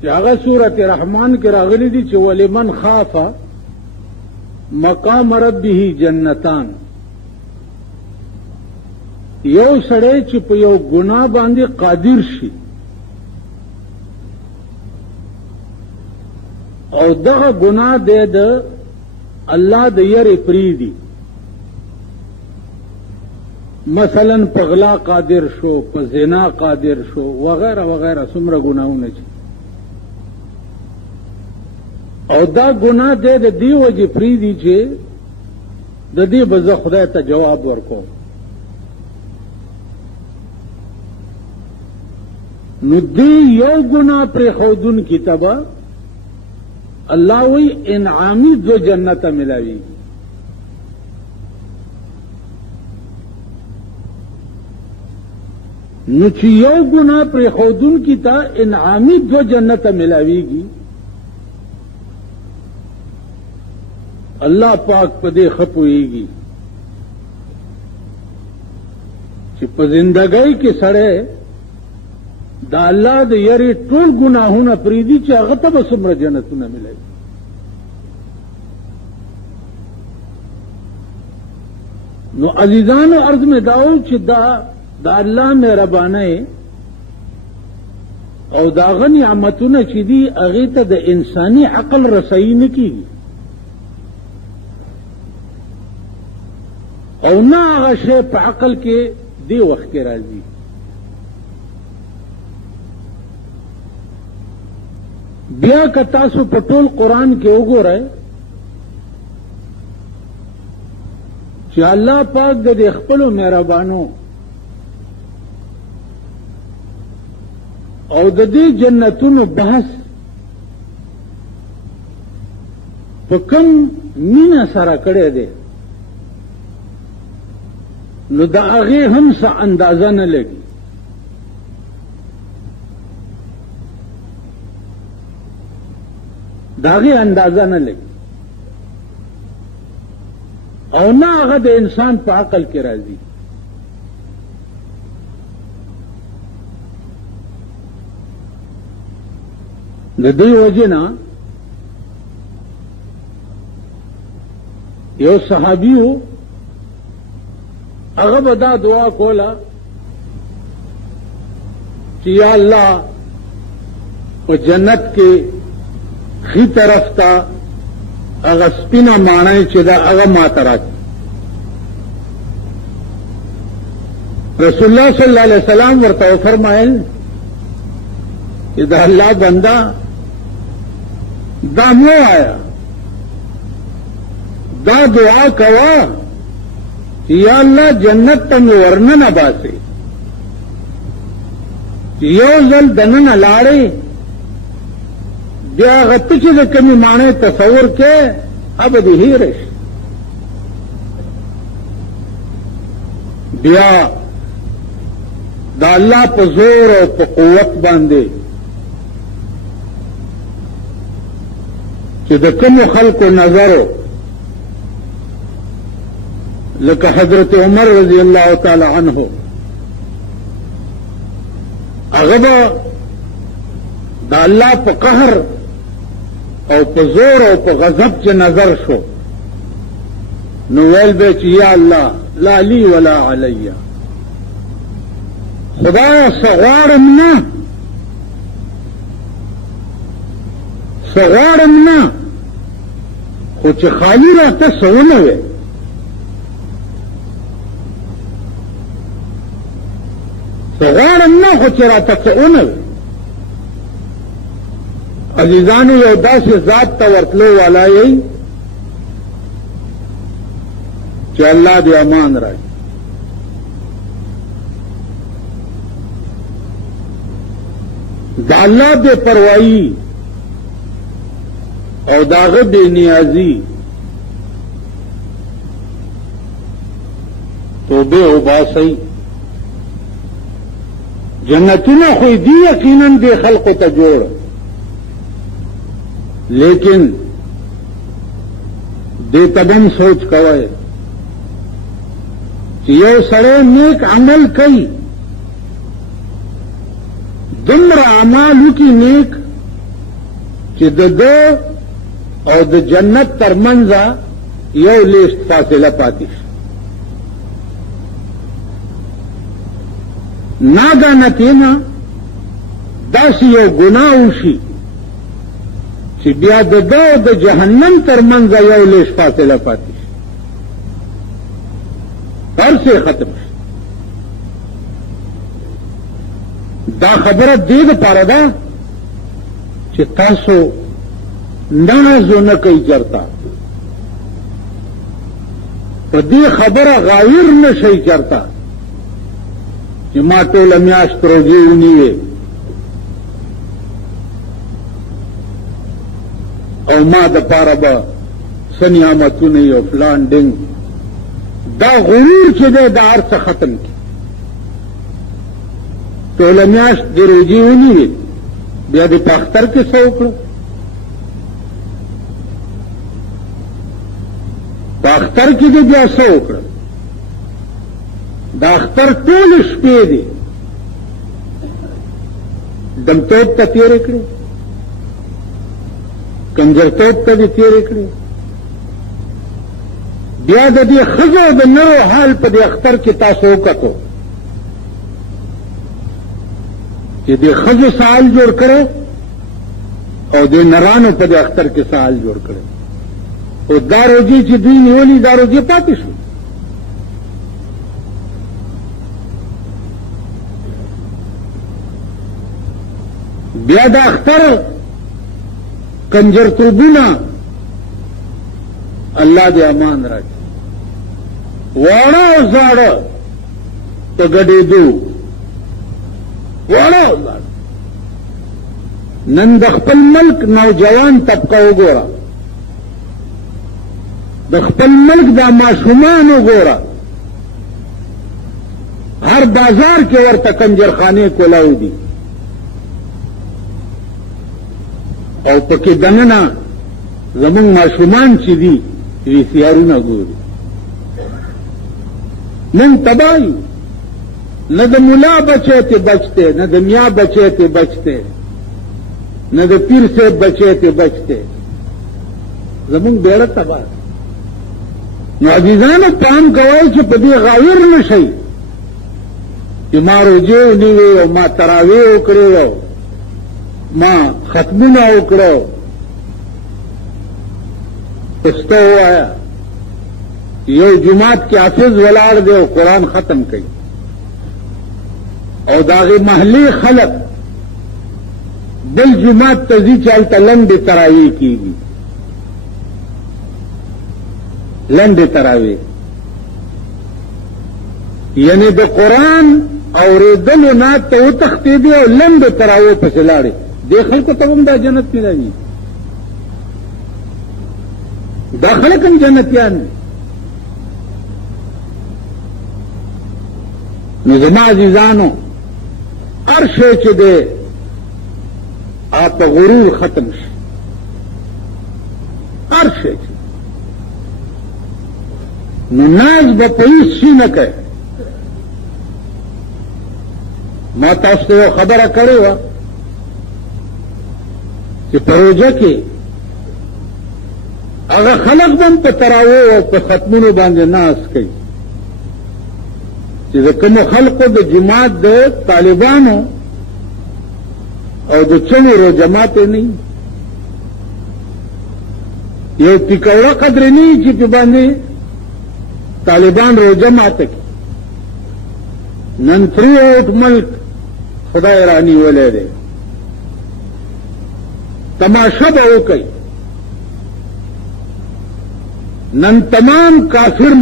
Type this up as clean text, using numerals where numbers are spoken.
چې هغه سورۃ رحمان کې راغلي دي چې ولمن خاف مقام ربه جنتان. یو سړی چې په یو ګناه باندې قادر شي او دغه ګناه د الله د یری پریدي، مثلا په غلا قادر شو، په زنا قادر شو، وغیرہ وغیرہ، څومره ګناهونه چې او دا ګناه د دې وجې پریدي چې د دې به زه خدای ته جواب ورکوم. نو دې یو ګناه پرېښودون کې تبه الله وی انعامی دو جنت ملاوی. نو چې یو ګناه پرېښودون کې تا انعامی دو جنت ملاویږي، الله پاک په دې ښه پوهېږي چې په زندګۍ کې سړی دا الله د یری ټول ګناهونه پریدي چې هغه ته به څومره جنتونه ملوي. نو عزیزانو عرض میں داو چې دا الله مهربانه او دا غنی نعمتونه چې دي هغه ته د انساني عقل رسایي نه کیږي او نه هغه شی په عقل کې دی وخت کې راځي. بیا که تاسو په ټول قرآن کې وګورئ چې الله پاک د خپلو مهربانو او د دې جنتونو بحث په کوم مینه سره کړی دی، نو د هغې هم څه اندازه نه لګي. داغی اندازہ نہ لگی او نہ هغه د انسان په عقل کې راځي. د دې وجه نه یو صحابیو هغه به دا دعا کوله چې یا الله په جنت کې خی طرف تا اغا سپینا معنی چې دا اغا ما تراک. رسول اللہ صلی اللہ علیہ وسلم ورته فرمایل چې دا الله بندا دا مو آیا دا دعا کوا چې یا الله جنت ته ورننه باسي، چې یو ځل دننه لاړې بیا غت چې د کمی معنی تصور کې اب د هیرش بیا دا الله په زور او په قوت باندې چې د کوم خلکو نظر لکه حضرت عمر رضی الله تعالی عنہ هغه دا الله په قهر او په زور او په غضب چې نظر شو، نو ویل به چې یا الله لا لی ولا علی، خدایا سغوارم نه خو چې خالی راته سونه وي، سغوارم نه خو چې راته سونه وي. عزیزانو یو داسې ذات ته ورتلو والا یې چې الله دې امان راکړي. دا الله بے پروايي او داغه بے نیازي توبه او باسي جنتونه خو دې یقینا دې خلقو ته جوړ، لیکن دې تبم سوچ کوي چې یو سره نیک عمل کوي، دمر اعمالو کی نیک چې د ده او د جنت ترمنځ یو لیست فاصله پاتې شي. ناګانه کېنا داسې یو ګناه وشي چې بیا د ده او د جهنم ترمنځ یو لیست فاصله پاتې شي، هر څه ختم شي. دا خبره دې دپاره ده چې تاسو ناز نه کوي چرته په دې خبره غایر نه شئ چرته چې ما ټوله میاشت روزې ونیوې او ما دپاره به څه نعمتونه یو فلان ډنګ. دا غرور چې دی دا هر څه ختم کړي. ټوله میاشت د روزې ونیوې بیا د په اختر کې څه وکړه؟ په اختر کې دې بیا څه وکړه؟ د اختر ټولې شپې دي دمتوب ته تېرې کړې، کنجرتوب ته دې تېرې کړې. بیا د دې ښځو د نرو حال په دې اختر کې تاسو وکتو چې دې ښځو سال جوړ کړی او دې نرانو په دې اختر کې سال جوړ کړی، او دا روزي چې دوی نیولي دا روزي پاتې شو. بیا د اختر کنجرتوبونه الله دې امان راکړي. واړه او زاړه په ګډېدو، واړه او زاړه. نن د خپل ملک نوجوان طبقه وګوره، د خپل ملک دا ماشومان وګوره، هر بازار کې ورته کنجرخانې کولاو دي او پکې دننه زمونږ ماشومان چې دي وی سی آرونه ګوري. نن تباہی نہ د ملا بچے تے بچتے، نہ د میاں بچے تے بچتے، نہ د پیر سے بچے تے بچتے. زمونږ بیړه تباہ. نو عزیزانو پام کوئ چې په دې غایر نه شئ چې ما روزې ونیوې او ما تراویح وکړې او ما ختمونه وکړو. پسته ووایه یو جماعت کې حافظ ولاړ دی او قرآن ختم کوي او د هغې محلې خلک بل جماعت ته ځي چې هلته لنډې تراویح کېږي. لنډې تراویح یعنی د قرآن اورېدلو نه ته وتښتېدې او لنډې تراویح پسې لاړې. دې خلکو ته هم دا جنت ملوي. دا خلک هم جنتیان دي. نو زما عزیزانو هر شی چې دی آپ غرور ختم شي. هر شی چې نو ناز به په هېڅ شي نه کوي. ما تاسو ته یو خبره کړې وه چې په روژه کې هغه خلق به هم په تراویح او په ختمونو باندې ناز کوي چې د کومو خلقو د جماعت د طالبانو او د چنو روژه ماتې نه وي. یو ټیکوړه قدرې نه وي چې په باندې طالبان روژه ماته کړي. نن تھری اوٹ ملک خدای رانیولی دی، تماشا به وکړي. نن تمام کافر